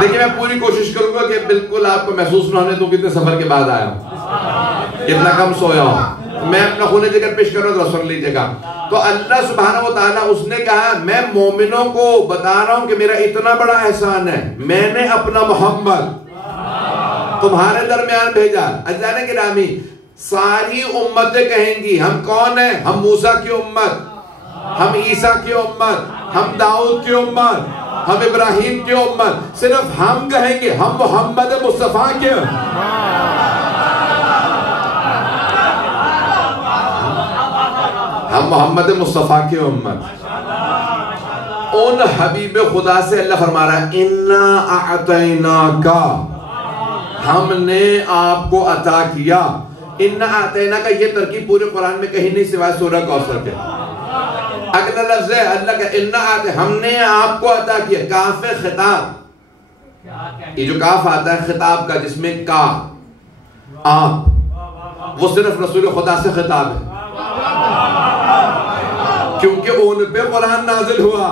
دیکھیں میں پوری کوشش کروں گا کہ بالکل آپ کو محسوس نہ ہونے تو کتنے سفر کے بعد آیا ہوں، کتنا کم سویا ہوں. میں اپنا خون جگر پیش کر رہا ہوں، سن لیجیے گا. تو اللہ سبحانہ و تعالیٰ اس نے کہا میں مومنوں کو بتا رہا ہوں کہ میرا اتنا بڑا احسان ہے، میں نے اپنا محمد تمہارے درمیان بھیجا. عزیزان گرامی، ساری امتیں کہیں گی ہم کون ہیں؟ ہم موسیٰ کی امت، ہم عیسیٰ کی امت، ہم داؤد کی امت، ہم ابراہیم کی امت. صرف ہم کہیں گے ہم محمد مصطفیٰ کے، ہم محمد مصطفیٰ کی امت. ان حبیب خدا سے اللہ فرما رہا ہے اِنَّا أَعْطَيْنَاكَ، ہم نے آپ کو عطا کیا. اِنَّا أَعْطَيْنَاكَ یہ ترکیب پورے قرآن میں کہیں نہیں سوائے سورہ کوثر کے. اگلا لفظ ہے اللہ کا اِنَّا، ہم نے آپ کو عطا کیا. کاف خطاب، یہ جو کاف آتا ہے خطاب کا جس میں کا آپ، وہ صرف رسول خدا سے خطاب ہے کیونکہ ان پہ قرآن نازل ہوا.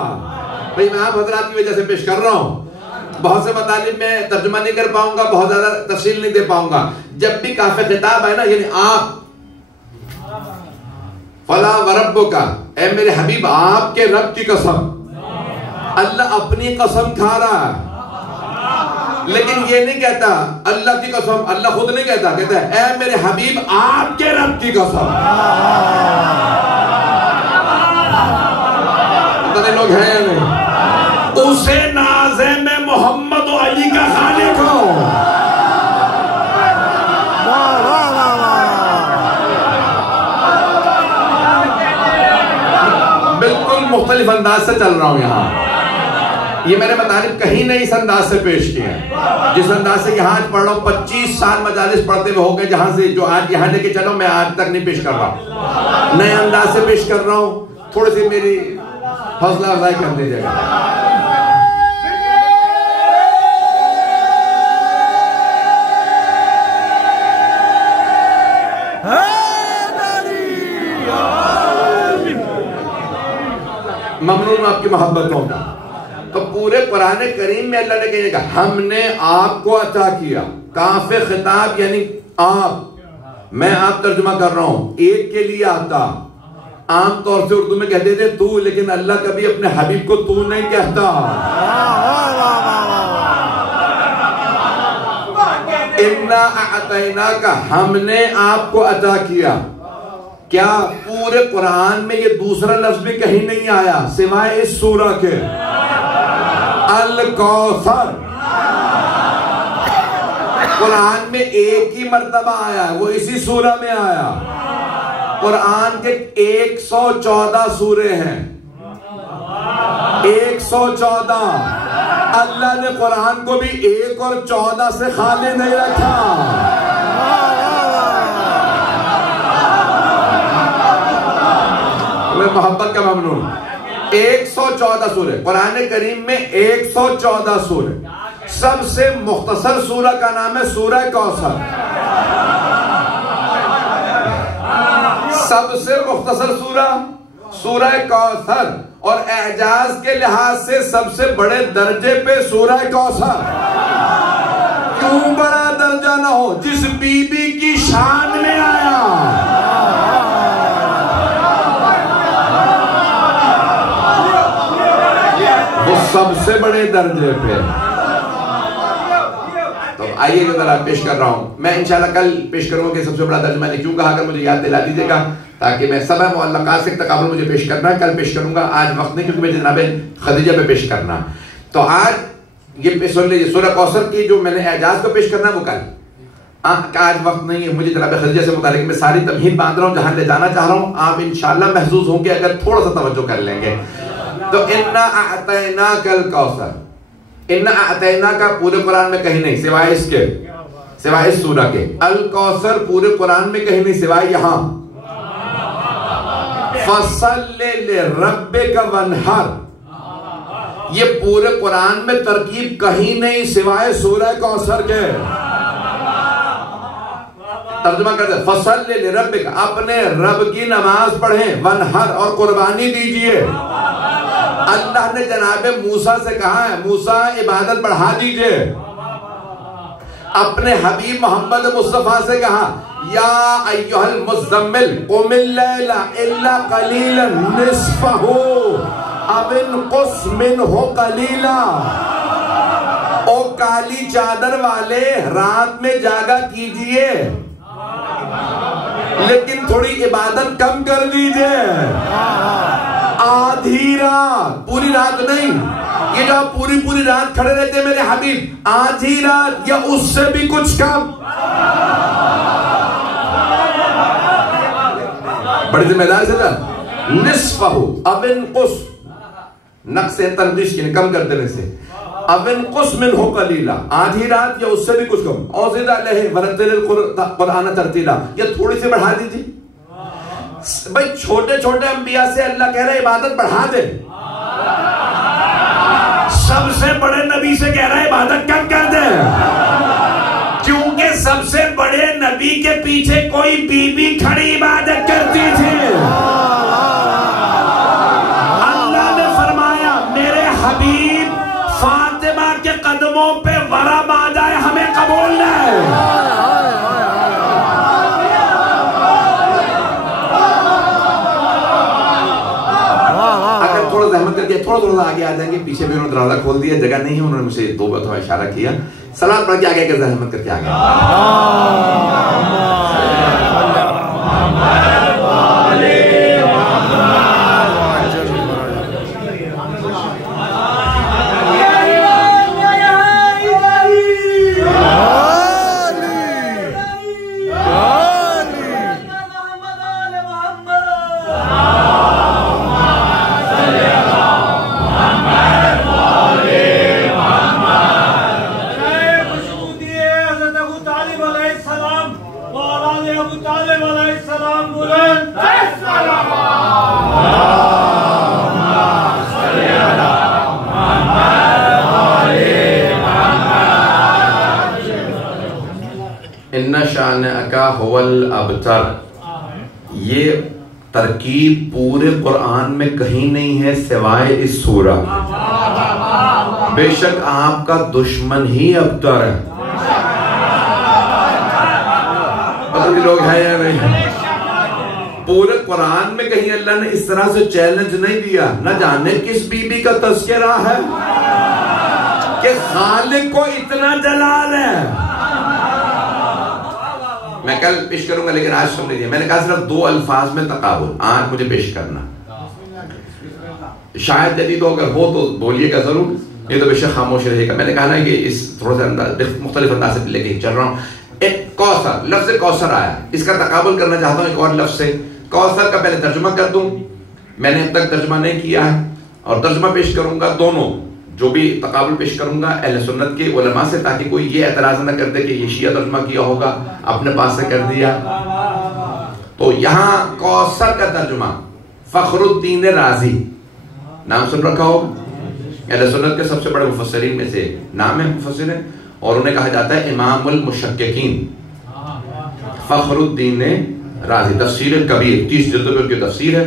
بھئی میں آپ حضرات کی وجہ سے پیش کر رہا ہوں. بہت سے مطالب میں ترجمہ نہیں کر پاؤں گا، بہت زیادہ تفصیل نہیں دے پاؤں گا. جب بھی کاف خطاب ہے نا یعنی آپ، فلا وربک، اے میرے حبیب آپ کے رب کی قسم. اللہ اپنی قسم کھا رہا ہے لیکن یہ نہیں کہتا اللہ کی قسم، اللہ خود نہیں کہتا، کہتا ہے اے میرے حبیب آپ کے رب کی قسم. اتنے لوگ ہیں یا نہیں؟ اسے ناز ہے میں محمد و علی کا خالق ہوں. بالکل مختلف انداز سے چل رہا ہوں یہاں. یہ میں نے مطالب کہیں نہیں اس انداز سے پیش کیا ہے جس انداز سے یہاں آج پڑھ رہا ہوں. 25 سال مجالس پڑھتے ہوئے ہو گئے جہاں سے جو آج یہاں لے کے چلو میں آج تک نہیں پیش کر رہا ہوں. نئے انداز سے پیش کر رہا ہوں. تھوڑی سی میری حوصلہ افزائی کر دیجیے گا. ممنون آپ کی محبتوں کا. تو پورے قرآن کریم میں اللہ نے کہے گا ہم نے آپ کو عطا کیا. کاف خطاب یعنی آپ، میں آپ ترجمہ کر رہا ہوں ایک کے لیے آتا. عام طور سے اردو میں کہتے تھے تو، لیکن اللہ کبھی اپنے حبیب کو تو نہیں کہتا. اِنَّا أَعْطَيْنَاكَ، ہم نے آپ کو عطا کیا. کیا پورے قرآن میں یہ دوسرا لفظ بھی کہیں نہیں آیا سوائے اس سورہ کے؟ الکوثر قرآن میں ایک ہی مرتبہ آیا ہے، وہ اسی سورہ میں آیا. قرآن کے 114 سورے ہیں، 114. اللہ نے قرآن کو بھی 1 اور 14 سے خالی نہیں رکھا. محبت کا ممنون. 114 سورے قرآن کریم میں، 114 سورے. سب سے مختصر سورہ کا نام ہے سورہ کوثر. سب سے مختصر سورہ سورہ کوثر، اور اعجاز کے لحاظ سے سب سے بڑے درجے پہ سورہ کوثر. کیوں بڑا درجہ نہ ہو؟ جس بی بی کی شان میں آیا. وہ سب سے بڑے درجے پہ. تو آئیے جو ذرا پیش کر رہا ہوں. میں انشاءاللہ کل پیش کروں گا کہ سب سے بڑا درجہ میں نے کیوں کہا، اگر مجھے یاد دلا دیجیے گا تاکہ میں سب معلقات سے تقابل مجھے پیش کرنا ہے. کل پیش کروں گا، آج وقت نہیں کیونکہ مجھے جناب خدیجہ پہ پیش کرنا. تو آج یہ سن لیجیے سورہ کوثر کی جو میں نے اعجاز کو پیش کرنا ہے وہ کل. آج وقت نہیں ہے. مجھے جناب خدیجہ سے متعلق میں ساری تمہید باندھ رہا ہوں جہاں لے جانا چاہ رہا ہوں. آپ انشاءاللہ محظوظ ہوں گے اگر تھوڑا سا توجہ کر لیں گے. تو اِنَّا أَعْطَيْنَاكَ الْكَوْثَرَ، اِنَّا أَعْطَيْنَاكَ پورے قرآن میں کہیں نہیں سوائے اس کے، سوائے اس سورہ کے. الکوثر پورے قرآن میں کہیں نہیں سوائے یہاں. فَصَلِّ لِرَبِّكَ وَانْحَرْ، یہ پورے قرآن میں ترکیب کہیں نہیں سوائے سورہ کوثر کے. ترجمہ کرتے ہیں فَصَلِّ لِرَبِّكَ، اپنے رب کی نماز پڑھیں، وَانْحَرْ اور قربانی دیجئے. اللہ نے جناب موسیٰ سے کہا ہے موسیٰ عبادت بڑھا دیجئے. اپنے حبیب محمد مصطفیٰ سے کہا یا ایھا المزمل قم اللیل الا قلیلا نصفہ او انقص منہ قلیلا. او کالی چادر والے رات میں جاگا کیجئے لیکن تھوڑی عبادت کم کر دیجئے. آدھی رات، پوری رات نہیں. یہ جو آپ پوری رات کھڑے رہتے ہیں میرے حبیب، آدھی رات یا اس سے بھی کچھ کم. بڑی ذمہ دار سے تھا. نصفہ او انقص، نقص تنقیص کی کم کر دینے سے. او انقص منہ قلیلا، آدھی رات یا اس سے بھی کچھ کم. او زد علیہ ورتل القرآن ترتیلا، یا تھوڑی سی بڑھا دیجیے. بھئی چھوٹے چھوٹے انبیاء سے اللہ کہہ رہے عبادت بڑھا دے. سب سے بڑے نبی سے کہہ رہا ہے عبادت کم کر دے، کیونکہ سب سے بڑے نبی کے پیچھے کوئی بی بی کھڑی عبادت کرتی تھی. اللہ نے فرمایا میرے حبیب فاطمہ کے قدموں پہ ورم آ جائے ہمیں قبول نہیں. تھوڑا زحمت کر کے تھوڑا آگے آ جائیں گے. پیچھے بھی انہوں نے دروازہ کھول دیا، جگہ نہیں ہے. انہوں نے مجھے 2 بار اشارہ کیا. صلاۃ پڑھ کے آگے کہ زحمت کر کے آگے. الابتر، یہ ترکیب پورے قرآن میں کہیں نہیں ہے سوائے اس سورہ. بے شک آپ کا دشمن ہی ابتر ہے. پتہ بھی لوگ ہیں یا نہیں؟ پورے قرآن میں کہیں اللہ نے اس طرح سے چیلنج نہیں دیا. نہ جانے کس بی بی کا تذکرہ ہے کہ خالق کو اتنا جلال ہے. میں کل پیش کروں گا لیکن آج سن لیجیے. میں نے کہا صرف 2 الفاظ میں تقابل آج مجھے پیش کرنا. شاید جدید اگر ہو تو بولیے گا ضرور، یہ تو بے شک خاموش رہے گا. میں نے کہا نا کہ اس تھوڑا سا مختلف انداز سے لے کے چل رہا ہوں. ایک کوثر، لفظ کوثر آیا، اس کا تقابل کرنا چاہتا ہوں ایک اور لفظ سے. کوثر کا پہلے ترجمہ کر دوں. میں نے اب تک ترجمہ نہیں کیا ہے اور ترجمہ پیش کروں گا دونوں. جو بھی تقابل پیش کروں گا اہل سنت کے علماء سے، تاکہ کوئی یہ اعتراض نہ کر دے کہ یہ شیعہ ترجمہ کیا ہوگا اپنے پاس سے کر دیا. تو یہاں کوثر کا ترجمہ فخر الدین رازی، نام سن رکھا ہو، اہل سنت کے سب سے بڑے مفسرین میں سے نام ہے، مفسر ہے، اور انہیں کہا جاتا ہے امام المشککین. فخر الدین رازی، تفسیر کبیر 30 جلدوں میں ان کی تفسیر ہے.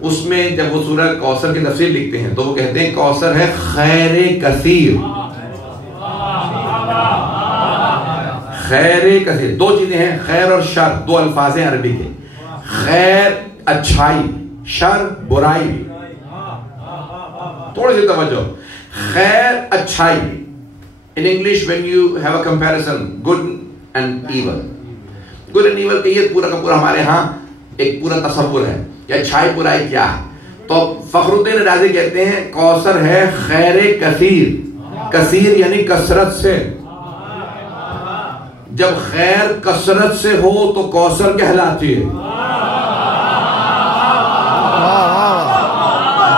اس میں جب وہ سورہ کوثر کی تفسیر لکھتے ہیں تو وہ کہتے ہیں کوثر ہے خیر کثیر. خیر کثیر 2 چیزیں ہیں، خیر اور شر، 2 الفاظ ہیں عربی کے. خیر اچھائی، شر برائی. تھوڑی سی توجہ. خیر اچھائی. In English when you have a comparison good and evil, good and evil کہ یہ پورا کا پورا ہمارے ہاں ایک پورا تصور ہے یا اچھائی برائی کیا ہے. تو فخر الدین رازی کہتے ہیں کوثر ہے خیر کثیر. کثیر یعنی کثرت سے. جب خیر کثرت سے ہو تو کوثر کہلاتی ہے.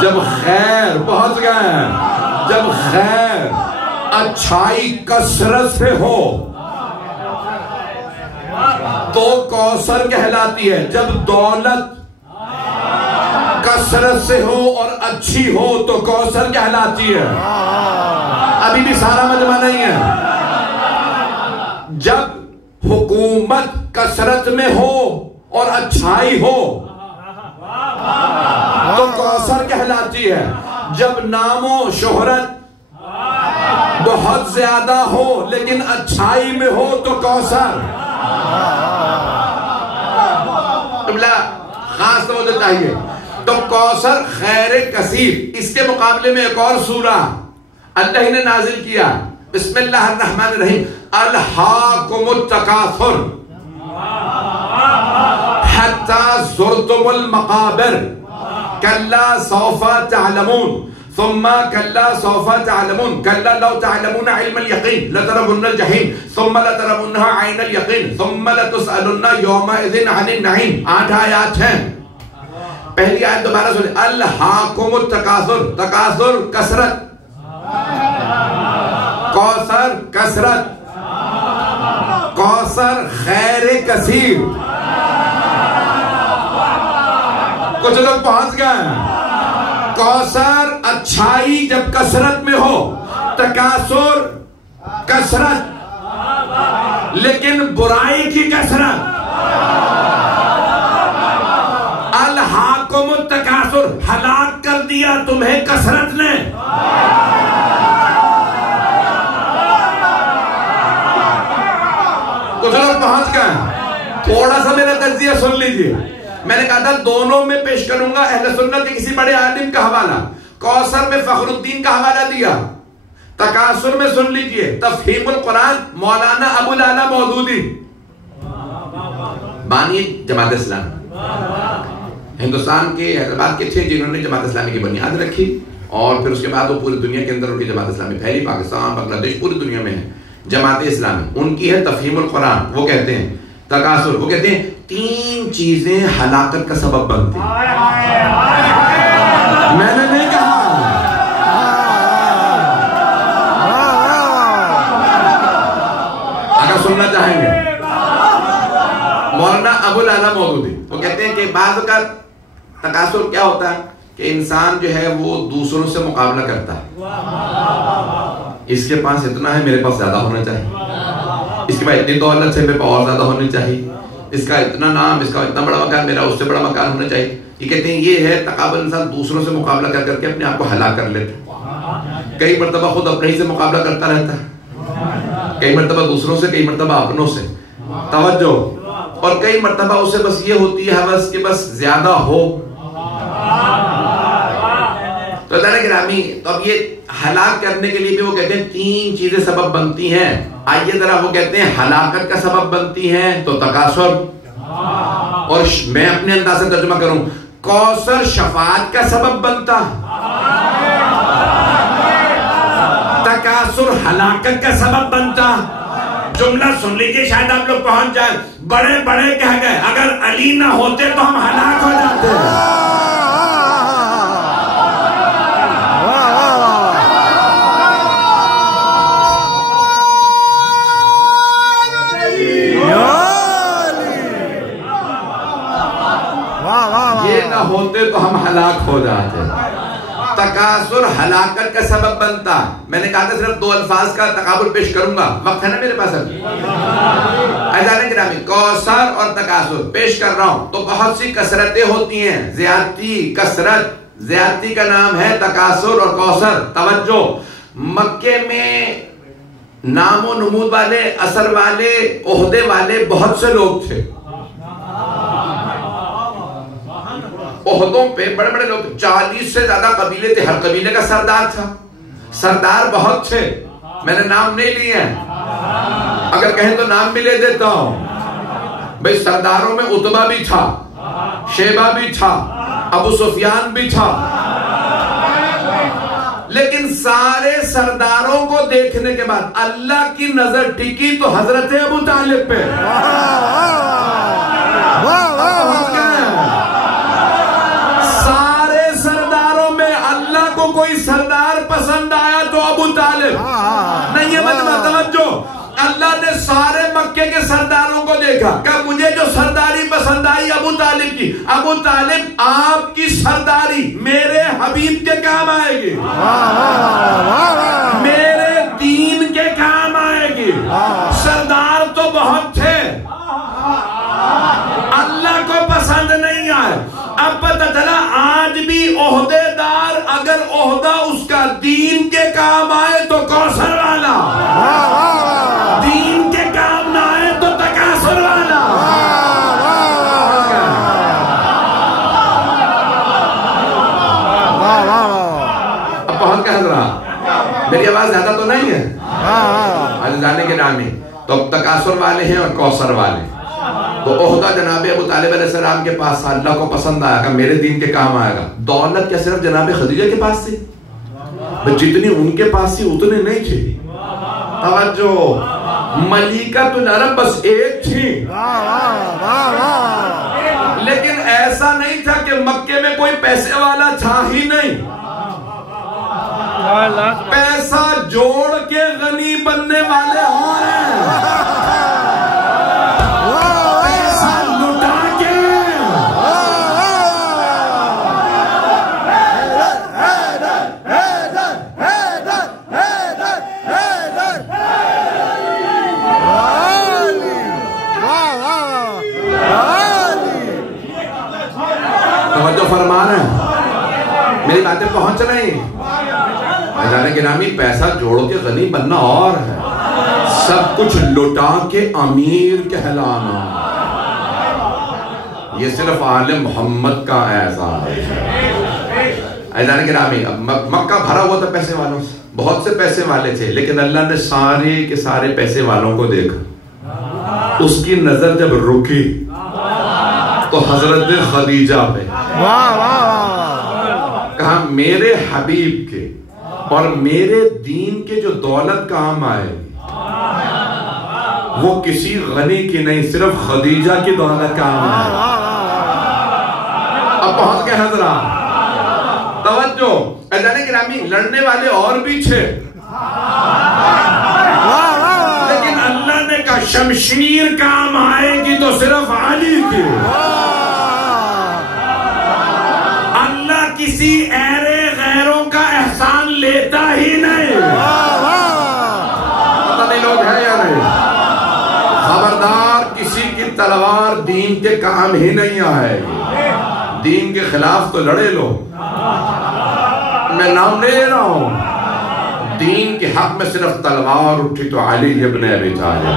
جب خیر بہت گئے، جب خیر اچھائی کثرت سے ہو تو کوثر کہلاتی ہے. جب دولت کثرت سے ہو اور اچھی ہو تو کوثر کہلاتی ہے. ابھی بھی سارا مجمع نہیں ہے. جب حکومت کثرت میں ہو اور اچھائی ہو تو کوثر کہلاتی ہے. جب نام و شہرت بہت زیادہ ہو لیکن اچھائی میں ہو تو کوثر. خاص توجہ چاہیے. تو کوثر خیر کثیر. اس کے مقابلے میں ایک اور سورہ اللہ نے نازل کیا. بسم اللہ الرحمن الرحیم. الہاکم التکاثر حتی زرتم المقابر کلا سوف تعلمون ثم كلا سوف تعلمون كلا لو تعلمون علم اليقين لترون الجحيم ثم لترونها عين اليقين ثم لتسألن يومئذ عن النعيم. 8 آیات ہیں. پہلی آیت دوبارہ سنیں. الہاکم التکاثر. تکاثر کثرت. کوثر کثرت. کوثر خیر کثیر. کچھ لوگ پہنچ گئے. کوثر اچھائی جب کثرت میں ہو. تکاثر کثرت لیکن برائی کی کثرت. الہاکم التکاثر. ہلاک کر دیا تمہیں کثرت نے. کچھ لوگ پہنچ گئے. تھوڑا سا میرا تجزیہ سن لیجئے. میں نے کہا تھا دونوں میں پیش کروں گا اہل سنت کے کسی بڑے عالم کا حوالہ. کوثر میں فخر الدین کا حوالہ دیا. تکاثر میں سن لیجئے تفہیم القرآن مولانا ابو العلا مودودی بانی جماعت اسلامی. ہندوستان کے حیدرآباد کے تھے جنہوں نے جماعت اسلامی کی بنیاد رکھی اور پھر اس کے بعد وہ پوری دنیا کے اندر ان کی جماعت اسلامی پھیلی. پاکستان بنگلہ دیش پوری دنیا میں ہے جماعت اسلامی. ان کی ہے تفہیم القرآن. وہ کہتے ہیں تکاثر. وہ کہتے ہیں 3 چیزیں ہلاکت کا سبب بنتی ہیں. میں نے نہیں کہا. اگر سننا چاہیں گے مولانا ابو العلا مودودی وہ کہتے ہیں کہ بعض کا تکاثر کیا ہوتا ہے کہ انسان جو ہے وہ دوسروں سے مقابلہ کرتا ہے. اس کے پاس اتنا ہے میرے پاس زیادہ ہونا چاہیے. اس کے بعد اتنی دولت ہے میرے پاس اور زیادہ ہونی چاہیے. اس کا اتنا نام, اس کا اتنا بڑا مکان, میرا اس سے بڑا مکان ہونا چاہیے. یہ کہتے ہیں یہ ہے تقابل. انسان دوسروں سے مقابلہ کر کر کے اپنے آپ کو ہلاک کر لیتا. کئی مرتبہ خود اپنے ہی سے مقابلہ کرتا رہتا ہے, کئی مرتبہ دوسروں سے, کئی مرتبہ اپنوں سے. توجہ. اور کئی مرتبہ اسے بس یہ ہوتی ہے حوث کہ بس زیادہ ہو. تو گرامی تو اب یہ ہلاک کرنے کے لیے بھی وہ کہتے ہیں 3 چیزیں سبب بنتی ہیں. آئیے ذرا وہ کہتے ہیں ہلاکت کا سبب بنتی ہیں تو تکاثر. اور میں اپنے انداز سے ترجمہ کروں. کوثر شفاعت کا سبب بنتا, تکاثر ہلاکت کا سبب بنتا. جملہ سن لیجیے شاید آپ لوگ پہنچ جائیں. بڑے بڑے کہہ گئے اگر علی نہ ہوتے تو ہم ہلاک ہو جاتے. ہوتے تو ہم ہلاک ہو جاتے. تکاثر ہلاکت کا سبب بنتا. میں نے کہا تھا صرف 2 الفاظ کا تقابل پیش کروں گا. وقت ہے نا میرے پاس ابھی. عزیزان گرامی کوثر اور تکاثر پیش کر رہا ہوں تو بہت سی کثرتیں ہوتی ہیں. زیادتی, کثرت. زیادتی کا نام ہے تکاثر اور کوثر. توجہ. مکے میں نام و نمود والے, اثر والے, عہدے والے بہت سے لوگ تھے. عہدوں پہ بڑے بڑے لوگ, 40 سے زیادہ قبیلے تھے. ہر قبیلے کا سردار تھا. سردار بہت تھے. میں نے نام نہیں لیے ہیں, اگر کہیں تو نام بھی لے دیتا ہوں. بھئی سرداروں میں عتبہ بھی تھا, شیبہ بھی تھا, ابو سفیان بھی تھا. لیکن سارے سرداروں کو دیکھنے کے بعد اللہ کی نظر ٹکی تو حضرت ابو طالب پہ. کوئی سردار پسند آیا تو ابو طالب نہیں ہے. توجہ. اللہ نے سارے مکے کے سرداروں کو دیکھا کہ مجھے جو سرداری پسند آئی ابو طالب کی. ابو طالب آپ کی سرداری میرے حبیب کے کام آئے گی, میرے دین کے کام آئے گی. سردار تو بہت تھے, اللہ کو پسند نہیں آئے. اب پتہ چلا آج بھی عہدے دار اگر عہدہ زیادہ تو نہیں ہے عزیزان گرامی. تو تکاثر والے ہیں اور کوثر والے. تو عہدہ جناب ابو طالب علیہ السلام کے پاس تھا, اللہ کو پسند آیا کہ میرے دین کے کام آئے گا. دولت کیا صرف جناب خدیجہ کے پاس تھی؟ جتنی ان کے پاس تھی اتنے نہیں تھی. توجہ, ملکۃ العرب بس ایک تھی, لیکن ایسا نہیں تھا کہ مکے میں کوئی پیسے والا تھا ہی نہیں. پیسہ جوڑ کے غنی بننے والے ہو رہے ہیں, پیسہ لٹا کے. توجہ فرما رہے ہیں, میری باتیں پہنچ رہی ہیں. عزیزان گرامی, پیسہ جوڑ کے غنی بننا اور ہے, سب کچھ لٹا کے امیر کہلانا یہ صرف آل محمد کا اعزاز ہے. عزیزان گرامی, مکہ بھرا ہوا تھا پیسے والوں سے, بہت سے پیسے والے تھے, لیکن اللہ نے سارے کے سارے پیسے والوں کو دیکھا. اس کی نظر جب رکی تو حضرت خدیجہ پہ کہا میرے حبیب کے اور میرے دین کے جو دولت کام آئے وہ کسی غنی کی نہیں, صرف خدیجہ کی دولت کام آئے. اب پہنچ گئے حضرات. توجہ, عزیزان گرامی, لڑنے والے اور بھی تھے, لیکن اللہ نے کہا شمشیر کام آئے گی تو صرف علی کی. اللہ کسی ایرے غیروں کا احسان لیتا ہی نہیں. پتہ نہیں لوگ ہیں یا نہیں. خبردار, کسی کی تلوار دین کے کام ہی نہیں آئے گی. دین کے خلاف تو لڑے لو, میں نام لے رہا ہوں. دین کے حق میں صرف تلوار اٹھی تو علی ابن ابی طالب.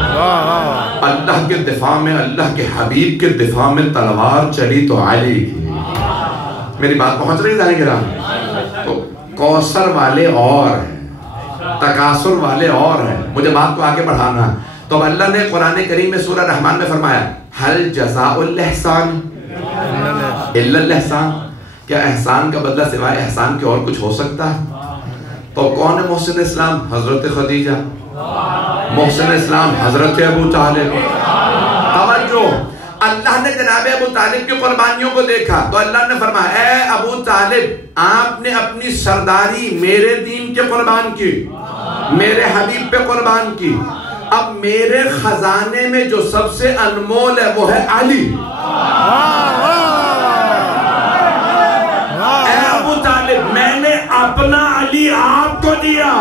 اللہ کے دفاع میں, اللہ کے حبیب کے دفاع میں تلوار چلی تو علی کی. میری بات پہنچ رہی ہے گرامی؟ تو کوثر والے اور ہیں, تکاثر والے اور ہیں. مجھے بات کو آگے بڑھانا. تو اللہ نے قرآن کریم میں سورہ رحمان میں فرمایا هل جزاء الاحسان الا الاحسان, کیا احسان کا بدلہ سوائے احسان کے اور کچھ ہو سکتا ہے؟ تو کون ہے محسن اسلام؟ حضرت خدیجہ. محسن اسلام حضرت ابو طالب. توجہ, اللہ نے جناب ابو طالب کی قربانیوں کو دیکھا تو اللہ نے فرمایا اے ابو طالب, آپ نے اپنی سرداری میرے دین کے قربان کی, میرے حبیب پہ قربان کی. اب میرے خزانے میں جو سب سے انمول ہے وہ ہے علی. اے ابو طالب, میں نے اپنا علی آپ کو دیا.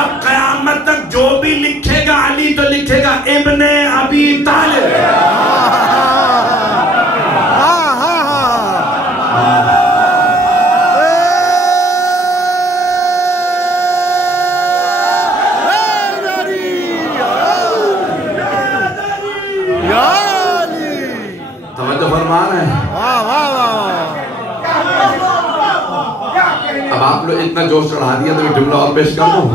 اب قیامت تک جو بھی لکھے گا علی تو لکھے گا ابن ابی طالب. توجہ فرما رہے ہیں. اب آپ لوگ اتنا جوش چڑھا دیا تو ایک جملہ اور پیش کر دوں.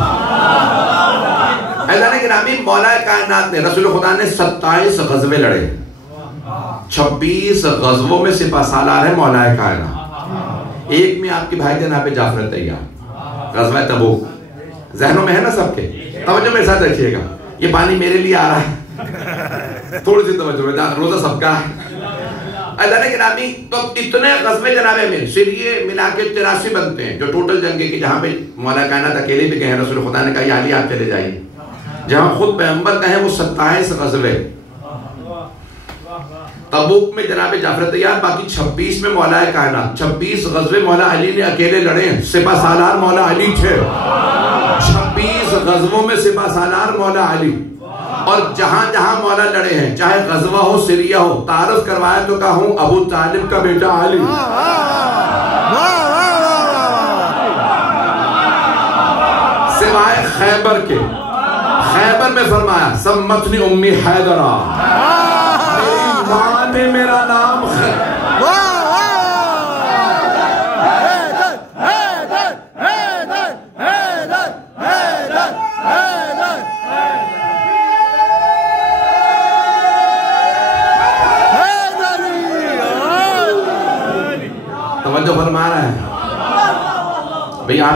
عزیزان گرامی, مولا کائنات نے, رسول خدا نے 27 غزوے لڑے. 26 غزووں میں سپہ سالار ہے مولا کائنات. ایک میں آپ کے بھائی جناب جعفر طیار, غزوہ تبوک. ذہنوں میں ہے نا سب کے؟ توجہ میرے ساتھ رکھیے گا, یہ پانی میرے لیے آ رہا ہے, تھوڑی سی توجہ, روزہ سب کا ہے. عزیزان گرامی, تو اتنے غزوے جنابے میں سریے ملا کے 83 بنتے ہیں جو ٹوٹل جنگے کی, جہاں پہ مولا کائنات اکیلے بھی گئے ہیں. رسول خدا نے کہا یا علی آپ چلے جائیے. جہاں خود پیغمبر کہیں وہ 27 غزوے. تبوک میں جناب جعفر طیار, باقی 26 میں مولا کائنات. 26 غزوے مولا علی نے اکیلے لڑے ہیں. سپہ سالار مولا علی تھے. 26 غزووں میں سپہ سالار مولا علی. اور جہاں جہاں مولا لڑے ہیں, چاہے غزوہ ہو سریہ ہو, تعارف کروایا تو کہا ہوں ابو طالب کا بیٹا علی. سوائے خیبر کے, خیبر میں فرمایا سمتنی امی حیدرہ, میری ماں نے میرا نام توجہ فرما رہا ہے بھئی آپ